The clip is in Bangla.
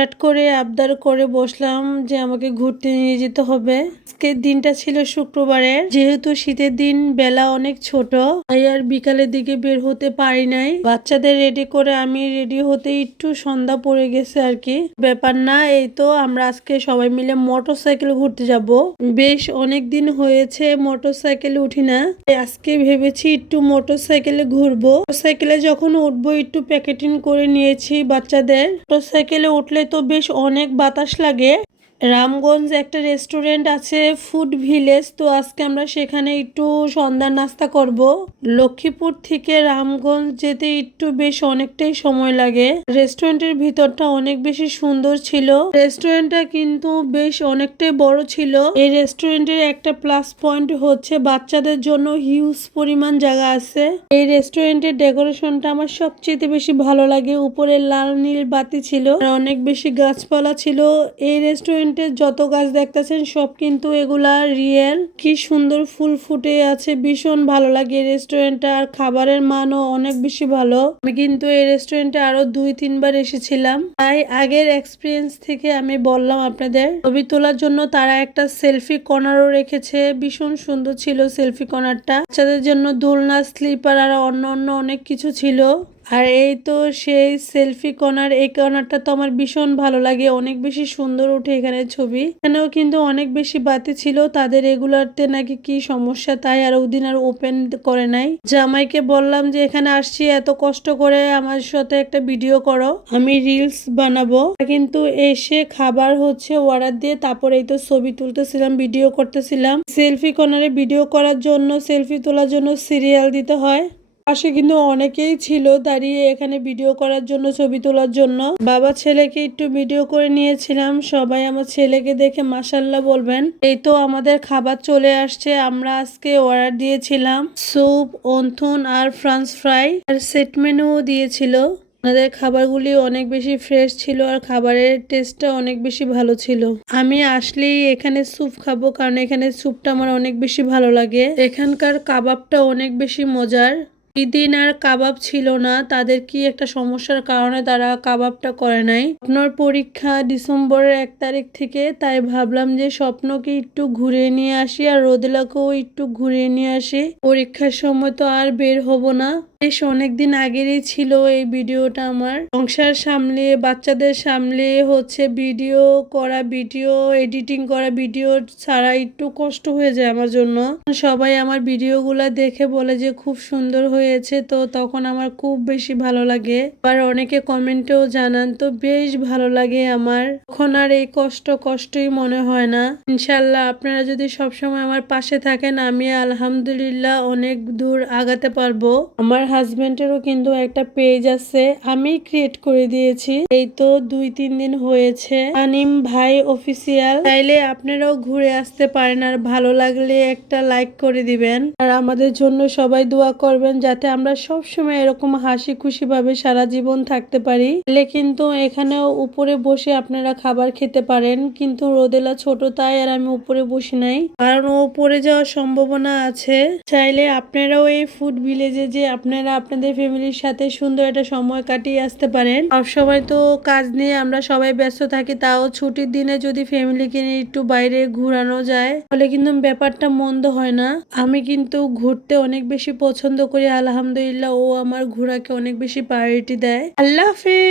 হঠাৎ করে আবদার করে বসলাম যে আমাকে ঘুরতে নিয়ে যেতে হবে। আজকের দিনটা ছিল শুক্রবারের, যেহেতু শীতের দিন, বেলা অনেক ছোট, তাই আর বিকালের দিকে বের হতে পারি নাই। বাচ্চাদের রেডি করে আমি রেডি হতে একটু সন্ধ্যা পড়ে গেছে আর কি, ব্যাপার না। এই তো আমরা আজকে সবাই মিলে মোটরসাইকেল ঘুরতে যাব। বেশ অনেক দিন হয়েছে মোটরসাইকেলে উঠি না, আজকে ভেবেছি একটু মোটরসাইকেলে ঘুরবো। মোটরসাইকেলে যখন উঠবো একটু প্যাকেটিং করে নিয়েছি বাচ্চাদের। মোটরসাইকেলে উঠলে তো বেশ অনেক বাতাস লাগে। রামগঞ্জ একটা রেস্টুরেন্ট আছে, ফুড ভিলেজ, তো আজকে আমরা সেখানে একটু সন্ধ্যার নাস্তা করব। লক্ষ্মীপুর থেকে রামগঞ্জ যেতে একটু বেশ অনেকটাই সময় লাগে। রেস্টুরেন্টের ভিতরটা অনেক বেশি সুন্দর ছিল। রেস্টুরেন্টটা কিন্তু বেশ অনেকটাই বড় ছিল। এই রেস্টুরেন্টের একটা প্লাস পয়েন্ট হচ্ছে বাচ্চাদের জন্য হিউজ পরিমাণ জায়গা আছে। এই রেস্টুরেন্টের ডেকোরেশনটা আমার সবচেয়ে বেশি ভালো লাগে। উপরে লাল নীল বাতি ছিল আর অনেক বেশি গাছপালা ছিল। এই রেস্টুরেন্ট যত গাছ দেখতেছেন সব কিন্তু এগুলা রিয়েল। কি সুন্দর ফুল ফুটে আছে, ভীষণ ভালো লাগে এই রেস্টুরেন্টটা। আর খাবারের মানও অনেক বেশি ভালো। আমি কিন্তু এই রেস্টুরেন্টে আরো 2-3 বার এসেছিলাম, তাই আগের এক্সপিরিয়েন্স থেকে আমি বললাম আপনাদের। ছবি তোলার জন্য তারা একটা সেলফি কর্নারও রেখেছে, ভীষণ সুন্দর ছিল সেলফি কর্নারটা। বাচ্চাদের জন্য দোলনা, স্লিপার আর অন্য অনেক কিছু ছিল। আর এই তো সেই সেলফি কর্নার, এই কর্নারটা তো আমার ভীষণ ভালো লাগে, অনেক বেশি সুন্দর ওঠে এখানে ছবি। এখানেও কিন্তু অনেক বেশি বাতি ছিল। তাদের এগুলাতে নাকি কি সমস্যা, তাই আর ওদিন আর ওপেন করে নাই। জামাইকে বললাম যে এখানে আসছি এত কষ্ট করে, আমার সাথে একটা ভিডিও করো, আমি রিলস বানাবো। কিন্তু এসে খাবার হচ্ছে অর্ডার দিয়ে তারপর এই তো ছবি তুলতেছিলাম, ভিডিও করতেছিলাম। সেলফি কর্নারে ভিডিও করার জন্য, সেলফি তোলার জন্য সিরিয়াল দিতে হয়। পাশে কিন্তু অনেকেই ছিল দাঁড়িয়ে এখানে ভিডিও করার জন্য, ছবি তোলার জন্য। বাবা ছেলেকে একটু ভিডিও করে নিয়েছিলাম। সবাই আমার ছেলেকে দেখে মাশাল্লাহ বলবেন। এই তো আমাদের খাবার চলে আসছে। আমরা আজকে অর্ডার দিয়েছিলাম স্যুপ, অন্থন আর ফ্রান্স ফ্রাই, আর সেট মেনু দিয়েছিল। আমাদের খাবারগুলি অনেক বেশি ফ্রেশ ছিল আর খাবারের টেস্টটা অনেক বেশি ভালো ছিল। আমি আসলেই এখানে স্যুপ খাবো, কারণ এখানে স্যুপটা আমার অনেক বেশি ভালো লাগে। এখানকার কাবাবটা অনেক বেশি মজার। দিন আর কাবাব ছিল না, তাদের কি একটা সমস্যার কারণে তারা কাবাবটা করে নাই। আপনার পরীক্ষা ডিসেম্বরের 1 তারিখ থেকে, তাই ভাবলাম যে স্বপ্নকে একটু ঘুরিয়ে নিয়ে আসি আর রোদেলাকেও একটু ঘুরিয়ে নিয়ে আসি। পরীক্ষার সময় তো আর বের হব না। বেশ অনেকদিন আগেরই ছিল এই ভিডিওটা আমার। সংসার সামলিয়ে, বাচ্চাদের সামলিয়ে হচ্ছে ভিডিও করা, ভিডিও এডিটিং করা, ভিডিও ছাড়া একটু কষ্ট হয়ে যায় আমার জন্য। সবাই আমার ভিডিওগুলা দেখে বলে যে খুব সুন্দর হয়েছে, তো তখন আমার খুব বেশি ভালো লাগে। আর অনেকে কমেন্টেও জানান, তো বেশ ভালো লাগে আমার। তখন আর এই কষ্টই মনে হয় না। ইনশাল্লাহ আপনারা যদি সবসময় আমার পাশে থাকেন, আমি আলহামদুলিল্লাহ অনেক দূর আগাতে পারবো। আমার হাজবেন্ডেরও কিন্তু একটা পেজ আছে, আমি ক্রিয়েট করে দিয়েছি। এই তো 2-3 দিন হয়েছে, তানিম ভাই অফিসিয়াল। চাইলে আপনারাও ঘুরে আসতে পারেন, আর ভালো লাগলে একটা লাইক করে দিবেন। আর আমাদের জন্য সবাই দোয়া করবেন যাতে আমরা সব সময় এরকম হাসি খুশি ভাবে সারা জীবন থাকতে পারি। তাহলে কিন্তু এখানেও উপরে বসে আপনারা খাবার খেতে পারেন, কিন্তু রোদেলা ছোট তাই আর আমি উপরে বসি নাই, কারণ ও পড়ে যাওয়ার সম্ভাবনা আছে। চাইলে আপনারাও এই ফুড ভিলেজে যে আপনারা আপনাদের ফ্যামিলির সাথে সুন্দর একটা সময় কাটিয়ে আসতে পারেন। সবসময় তো কাজ নিয়ে আমরা সবাই ব্যস্ত থাকি, তাও ছুটির দিনে যদি ফ্যামিলিকে নিয়ে একটু বাইরে ঘুরানো যায় তাহলে কিন্তু ব্যাপারটা মন্দ হয় না। আমি কিন্তু ঘুরতে অনেক বেশি পছন্দ করি, আলহামদুলিল্লাহ ও আমার ঘোরাকে অনেক বেশি প্রায়োরিটি দেয়। আল্লাহ হাফেজ।